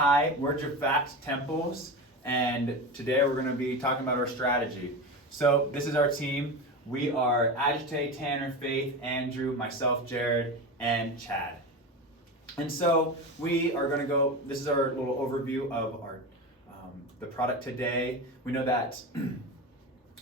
Hi, we're JaFact Temples, and today we're going to be talking about our strategy. So this is our team. We are Agitate, Tanner, Faith, Andrew, myself, Jared, and Chad. And so we are going to go, this is our little overview of our the product today. We know that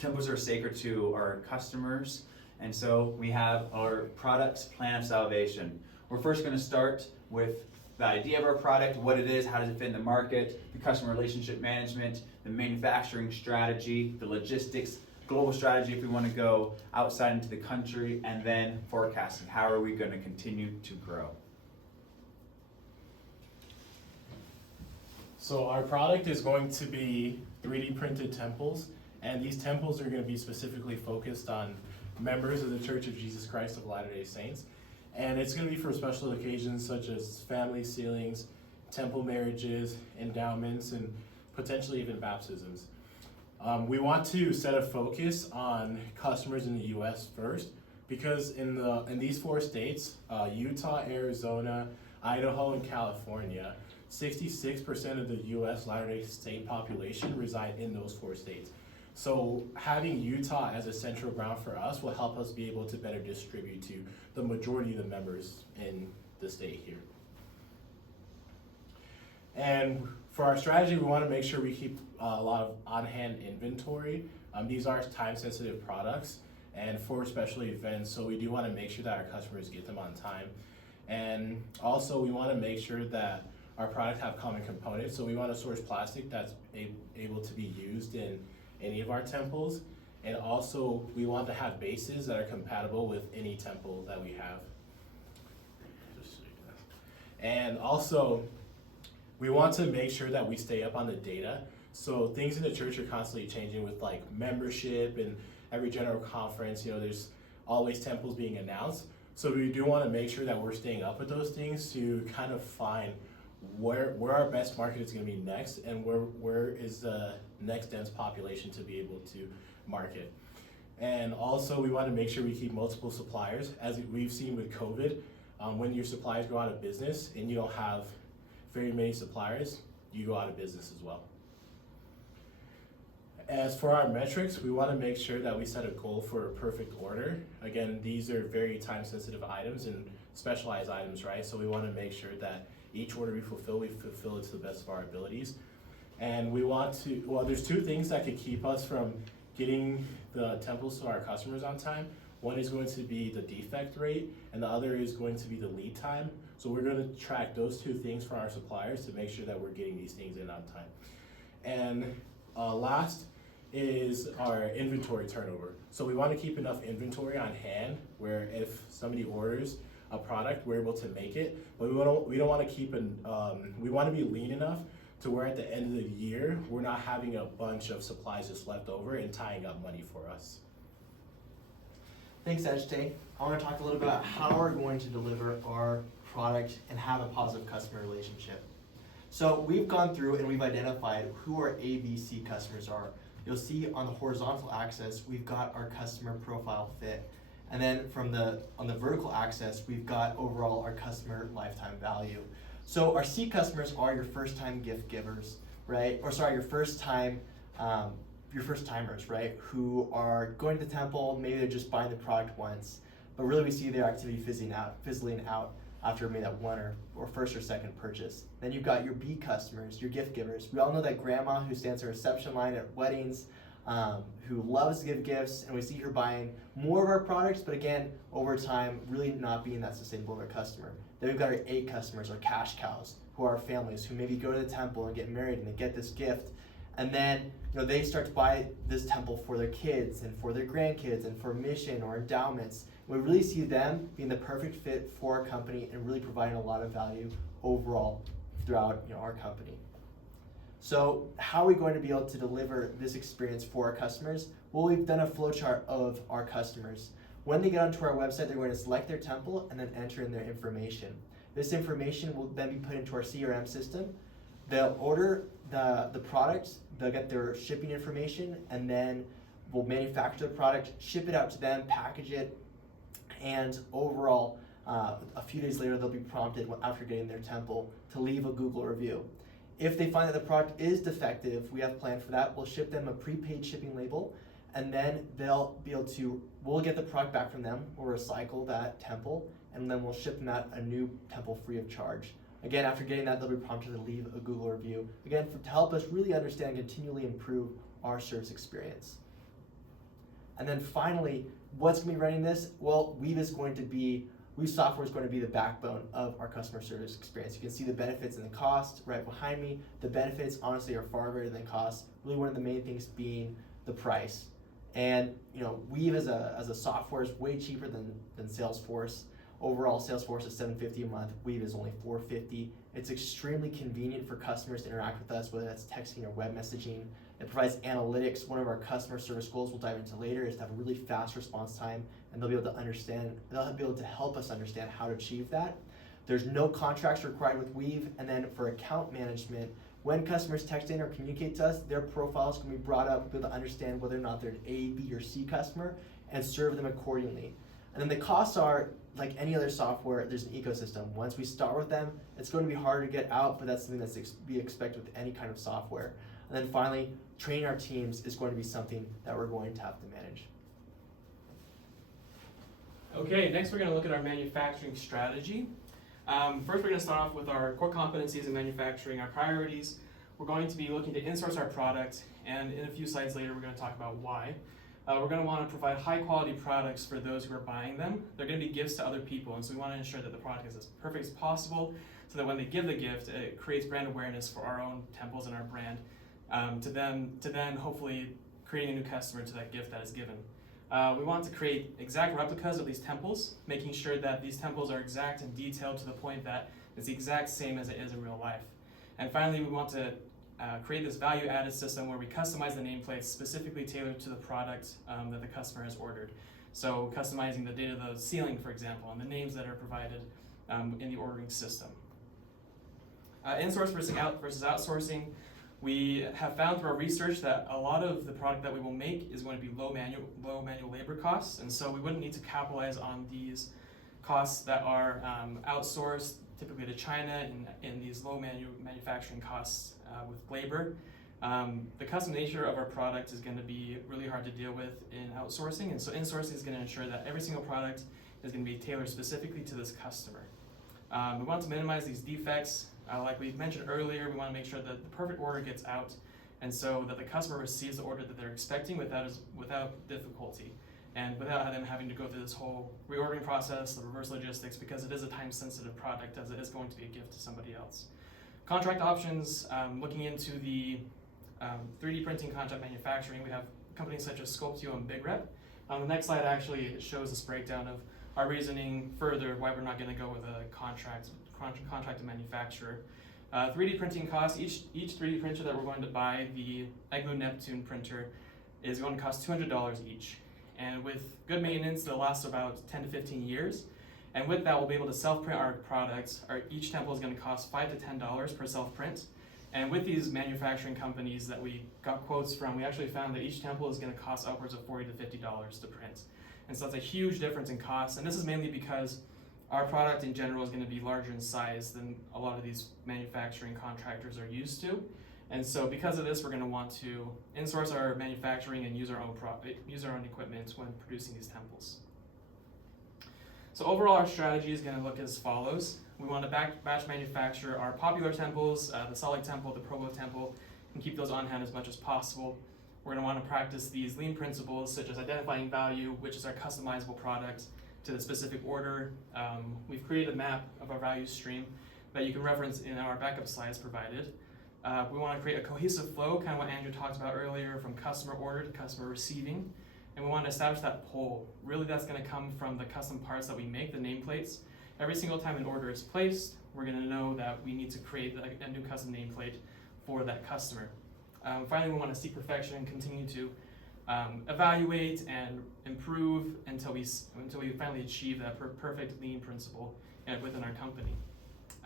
temples are sacred to our customers, and so we have our product plan of salvation. We're first going to start with the idea of our product, what it is, how does it fit in the market, the customer relationship management, the manufacturing strategy, the logistics, global strategy if we want to go outside into the country, and then forecasting. How are we going to continue to grow? So our product is going to be 3D printed temples, and these temples are going to be specifically focused on members of the Church of Jesus Christ of Latter-day Saints. And it's going to be for special occasions such as family sealings, temple marriages, endowments, and potentially even baptisms. We want to set a focus on customers in the U.S. first, because in these 4 states, Utah, Arizona, Idaho, and California, 66% of the U.S. Latter-day Saint population reside in those 4 states. So having Utah as a central ground for us will help us be able to better distribute to the majority of the members in the state here. And for our strategy, we want to make sure we keep a lot of on-hand inventory. These are time-sensitive products and for special events, so we do want to make sure that our customers get them on time. And also we want to make sure that our product have common components, so we want to source plastic that's able to be used in any of our temples, and also we want to have bases that are compatible with any temple that we have. And also we want to make sure that we stay up on the data. So things in the church are constantly changing with like membership, and every general conference, there's always temples being announced. So we do want to make sure that we're staying up with those things to kind of find where our best market is going to be next, and where is the next dense population to be able to market. And also we want to make sure we keep multiple suppliers. As we've seen with COVID, when your suppliers go out of business and you don't have very many suppliers, you go out of business as well. As for our metrics, we want to make sure that we set a goal for a perfect order. Again, these are very time sensitive items and specialized items, right? So we want to make sure that each order we fulfill it to the best of our abilities. And we want to, there's 2 things that could keep us from getting the temples to our customers on time. One is going to be the defect rate, and the other is going to be the lead time. So we're going to track those 2 things for our suppliers to make sure that we're getting these things in on time. And last is our inventory turnover. So we want to keep enough inventory on hand where if somebody orders a product, we're able to make it, but we don't want to keep we want to be lean enough to where at the end of the year we're not having a bunch of supplies just left over and tying up money for us. Thanks, Agitate. I want to talk a little bit about how we're going to deliver our product and have a positive customer relationship. So we've gone through and we've identified who our ABC customers are. You'll see on the horizontal axis, we've got our customer profile fit. And then on the vertical axis, we've got overall our customer lifetime value. So our C customers are your first-time gift givers, right? Or sorry, your first-timers, right? Who are going to the temple, maybe they're just buying the product once, but really we see their activity fizzling out after maybe that one or first or second purchase. Then you've got your B customers, your gift givers. We all know that grandma who stands at reception line at weddings, who loves to give gifts, and we see her buying more of our products, but again, over time, really not being that sustainable of a customer. Then we've got our A customers, our cash cows, who are our families, who maybe go to the temple and get married and they get this gift, and then they start to buy this temple for their kids and for their grandkids and for mission or endowments. We really see them being the perfect fit for our company and really providing a lot of value overall throughout our company. So how are we going to be able to deliver this experience for our customers? Well, we've done a flowchart of our customers. When they get onto our website, they're going to select their temple and then enter in their information. This information will then be put into our CRM system. They'll order the product, they'll get their shipping information, and then we'll manufacture the product, ship it out to them, package it, and overall, a few days later, they'll be prompted after getting their temple to leave a Google review. If they find that the product is defective, we have planned for that. We'll ship them a prepaid shipping label, and then we'll get the product back from them, we'll recycle that temple, and then we'll ship them out a new temple free of charge. Again, after getting that, they'll be prompted to leave a Google review, again, to help us really understand and continually improve our service experience. And then finally, what's going to be running this? Well, Weave software is going to be the backbone of our customer service experience. You can see the benefits and the cost right behind me. The benefits, honestly, are far greater than cost. Really, one of the main things being the price. And Weave as a software is way cheaper than Salesforce. Overall, Salesforce is $750 a month. Weave is only $450. It's extremely convenient for customers to interact with us, whether that's texting or web messaging. It provides analytics. One of our customer service goals we'll dive into later is to have a really fast response time, and they'll be able to help us understand how to achieve that. There's no contracts required with Weave, and then for account management, when customers text in or communicate to us, their profiles can be brought up, be able to understand whether or not they're an A, B, or C customer, and serve them accordingly. And then the costs are, like any other software, there's an ecosystem. Once we start with them, it's going to be harder to get out, but that's something that's be expected with any kind of software. And then finally, training our teams is going to be something that we're going to have to manage. Okay, next we're going to look at our manufacturing strategy. First, we're going to start off with our core competencies in manufacturing, our priorities. We're going to be looking to insource our product, and in a few slides later, we're going to talk about why. We're going to want to provide high quality products for those who are buying them. They're going to be gifts to other people, and so we want to ensure that the product is as perfect as possible so that when they give the gift, it creates brand awareness for our own temples and our brand, to then hopefully creating a new customer to that gift that is given. We want to create exact replicas of these temples, making sure that these temples are exact and detailed to the point that it's the exact same as it is in real life. And finally, we want to create this value-added system where we customize the nameplates specifically tailored to the product that the customer has ordered. So customizing the data of the ceiling, for example, and the names that are provided in the ordering system. Insource versus outsourcing. We have found through our research that a lot of the product that we will make is going to be low manual labor costs, and so we wouldn't need to capitalize on these costs that are outsourced, typically to China, in these low manufacturing costs with labor. The custom nature of our product is going to be really hard to deal with in outsourcing, and so insourcing is going to ensure that every single product is going to be tailored specifically to this customer. We want to minimize these defects. Like we mentioned earlier, we want to make sure that the perfect order gets out, and so that the customer receives the order that they're expecting without difficulty, and without them having to go through this whole reordering process, the reverse logistics, because it is a time-sensitive product as it is going to be a gift to somebody else. Contract options, looking into the 3D printing contract manufacturing, we have companies such as Sculptio and BigRep. The next slide actually shows this breakdown of our reasoning further why we're not going to go with a contract manufacturer. 3D printing costs, each 3D printer that we're going to buy, the Egmo Neptune printer, is going to cost $200 each. And with good maintenance, they'll last about 10 to 15 years. And with that, we'll be able to self-print our products. Each temple is going to cost $5 to $10 per self-print. And with these manufacturing companies that we got quotes from, we actually found that each temple is going to cost upwards of $40 to $50 to print. And so that's a huge difference in cost. And this is mainly because our product in general is going to be larger in size than a lot of these manufacturing contractors are used to. And so because of this, we're going to want to insource our manufacturing and use our own equipment when producing these temples. So overall, our strategy is going to look as follows. We want to batch manufacture our popular temples, the Salt Lake Temple, the Provo Temple, and keep those on hand as much as possible. We're going to want to practice these lean principles, such as identifying value, which is our customizable product, to the specific order. We've created a map of our value stream that you can reference in our backup slides provided. We want to create a cohesive flow, kind of what Andrew talked about earlier, from customer order to customer receiving. And we want to establish that pull. Really, that's going to come from the custom parts that we make, the nameplates. Every single time an order is placed, we're going to know that we need to create a new custom nameplate for that customer. Finally, we want to seek perfection and continue to evaluate and improve until we finally achieve that perfect lean principle within our company.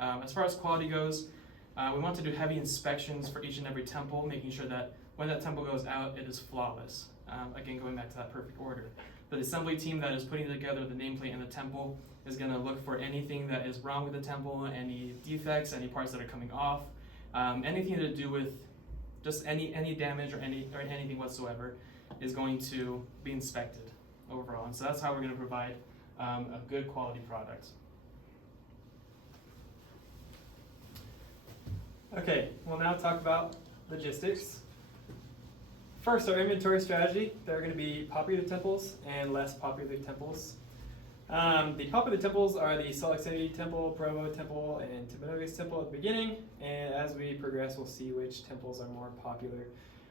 As far as quality goes, we want to do heavy inspections for each and every temple, making sure that when that temple goes out, it is flawless. Again, going back to that perfect order. The assembly team that is putting together the nameplate and the temple is going to look for anything that is wrong with the temple, any defects, any parts that are coming off, anything to do with just any damage or anything whatsoever is going to be inspected overall. And so that's how we're going to provide a good quality product. Okay, we'll now talk about logistics. First, our inventory strategy. There are going to be popular temples and less popular temples. The popular temples are the Salt Lake City Temple, Provo Temple, and Timothy's Temple at the beginning, and as we progress, we'll see which temples are more popular.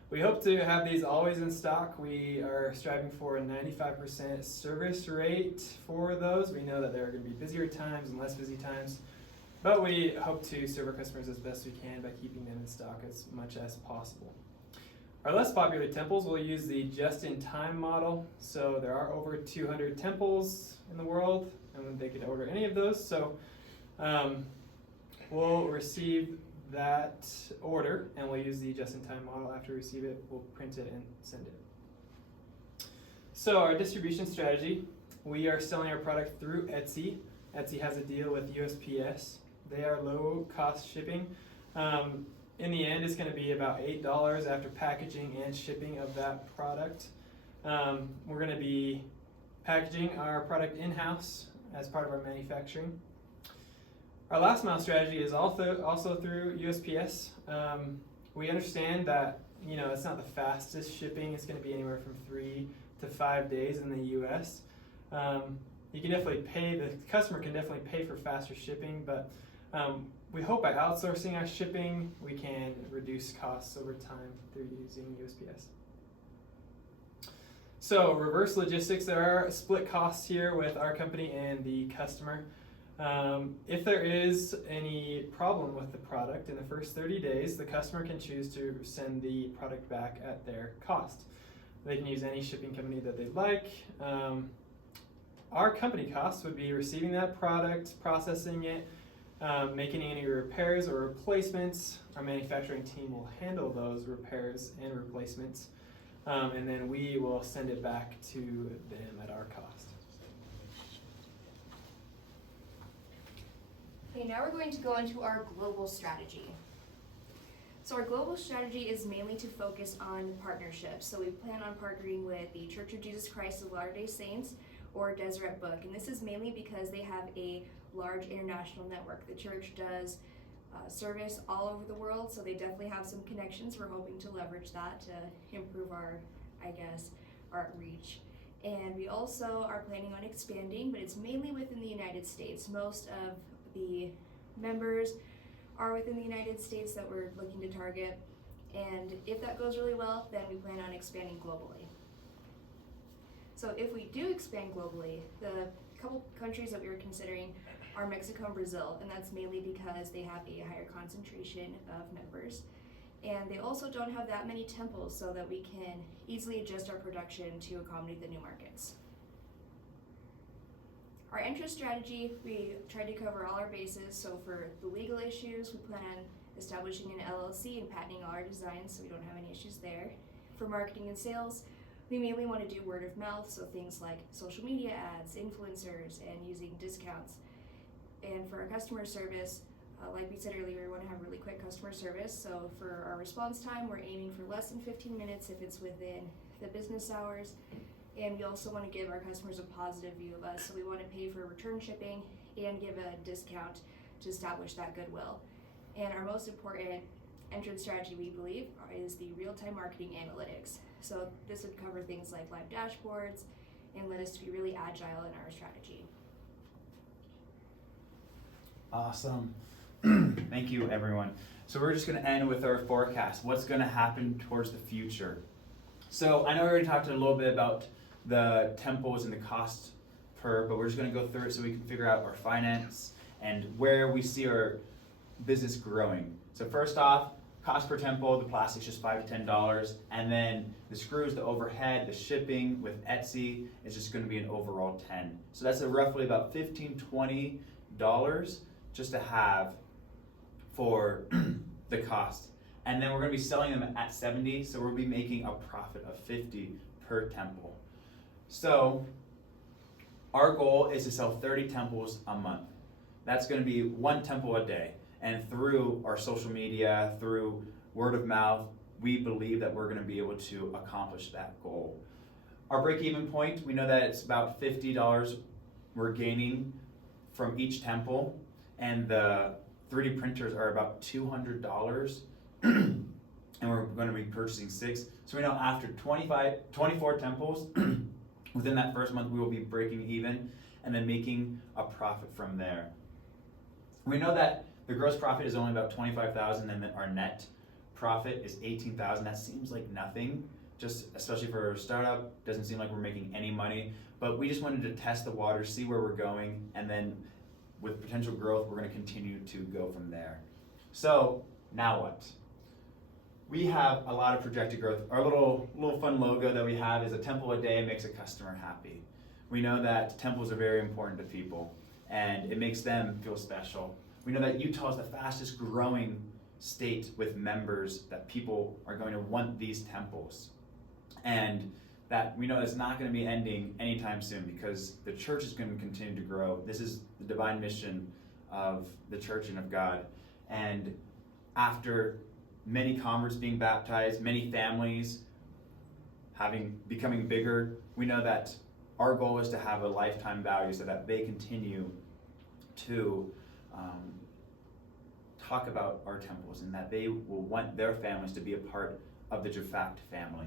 We hope to have these always in stock. We are striving for a 95% service rate for those. We know that there are going to be busier times and less busy times, but we hope to serve our customers as best we can by keeping them in stock as much as possible. Our less popular temples will use the just-in-time model. So there are over 200 temples in the world, and they could order any of those. So we'll receive that order, and we'll use the just-in-time model. After we receive it, we'll print it and send it. So our distribution strategy, we are selling our product through Etsy. Etsy has a deal with USPS. They are low-cost shipping. In the end, it's going to be about $8 after packaging and shipping of that product. We're going to be packaging our product in-house as part of our manufacturing. Our last mile strategy is also through USPS. We understand that it's not the fastest shipping. It's going to be anywhere from 3 to 5 days in the U.S. You can definitely the customer can definitely pay for faster shipping, but we hope by outsourcing our shipping, we can reduce costs over time through using USPS. So reverse logistics, there are split costs here with our company and the customer. If there is any problem with the product in the first 30 days, the customer can choose to send the product back at their cost. They can use any shipping company that they'd like. Our company cost would be receiving that product, processing it, making any repairs or replacements. Our manufacturing team will handle those repairs and replacements, and then we will send it back to them at our cost. Okay, now we're going to go into our global strategy. So our global strategy is mainly to focus on partnerships. So we plan on partnering with the Church of Jesus Christ of Latter-day Saints or Deseret Book, and this is mainly because they have a large international network. The church does service all over the world, so they definitely have some connections. We're hoping to leverage that to improve our reach. And we also are planning on expanding, but it's mainly within the United States. Most of the members are within the United States that we're looking to target, and if that goes really well, then we plan on expanding globally. So if we do expand globally, the couple countries that we were considering are Mexico and Brazil, and that's mainly because they have a higher concentration of members. And they also don't have that many temples, so that we can easily adjust our production to accommodate the new markets. Our entrance strategy, we tried to cover all our bases. So for the legal issues, we plan on establishing an LLC and patenting all our designs, so we don't have any issues there. For marketing and sales, we mainly want to do word of mouth, so things like social media ads, influencers, and using discounts. And for our customer service, like we said earlier, we want to have really quick customer service. So for our response time, we're aiming for less than 15 minutes if it's within the business hours. And we also want to give our customers a positive view of us. So we want to pay for return shipping and give a discount to establish that goodwill. And our most important entrance strategy, we believe, is the real-time marketing analytics. So this would cover things like live dashboards and let us to be really agile in our strategy. Awesome. Thank you, everyone. So we're just going to end with our forecast. What's going to happen towards the future? So I know we already talked a little bit about the temples and the cost per, but we're just going to go through it so we can figure out our finance and where we see our business growing. So first off, cost per temple, the plastic's just $5 to $10, and then the screws, the overhead, the shipping with Etsy is just going to be an overall $10. So that's roughly about $15, $20 just to have for the cost. And then we're going to be selling them at 70, so we'll be making a profit of 50 per temple. So our goal is to sell 30 temples a month. That's going to be one temple a day. And through our social media, through word of mouth, we believe that we're going to be able to accomplish that goal. Our break-even point, we know that it's about $50 we're gaining from each temple, and the 3D printers are about $200, and we're going to be purchasing 6. So we know after 24 temples, within that first month, we will be breaking even and then making a profit from there. We know that the gross profit is only about $25,000, and then our net profit is $18,000. That seems like nothing, just especially for a startup. Doesn't seem like we're making any money, but we just wanted to test the waters, see where we're going, and then with potential growth, we're going to continue to go from there. So now what? We have a lot of projected growth. Our little fun logo that we have is a temple a day makes a customer happy. We know that temples are very important to people, and it makes them feel special. We know that Utah is the fastest growing state with members, that people are going to want these temples. And that we know it's not going to be ending anytime soon, because the church is going to continue to grow. This is the divine mission of the church and of God. And after many converts being baptized, many families becoming bigger, we know that our goal is to have a lifetime value so that they continue to talk about our temples, and that they will want their families to be a part of the JaFact family.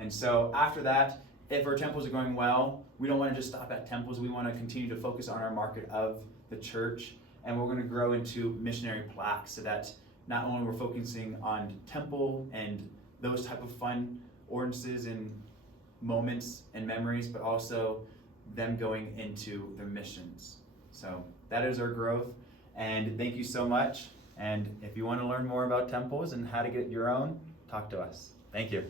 And so after that, if our temples are going well, we don't want to just stop at temples. We want to continue to focus on our market of the church, and we're going to grow into missionary plaques, so that not only we're focusing on temple and those type of fun ordinances and moments and memories, but also them going into their missions. So that is our growth, and thank you so much. And if you want to learn more about temples and how to get your own, talk to us. Thank you.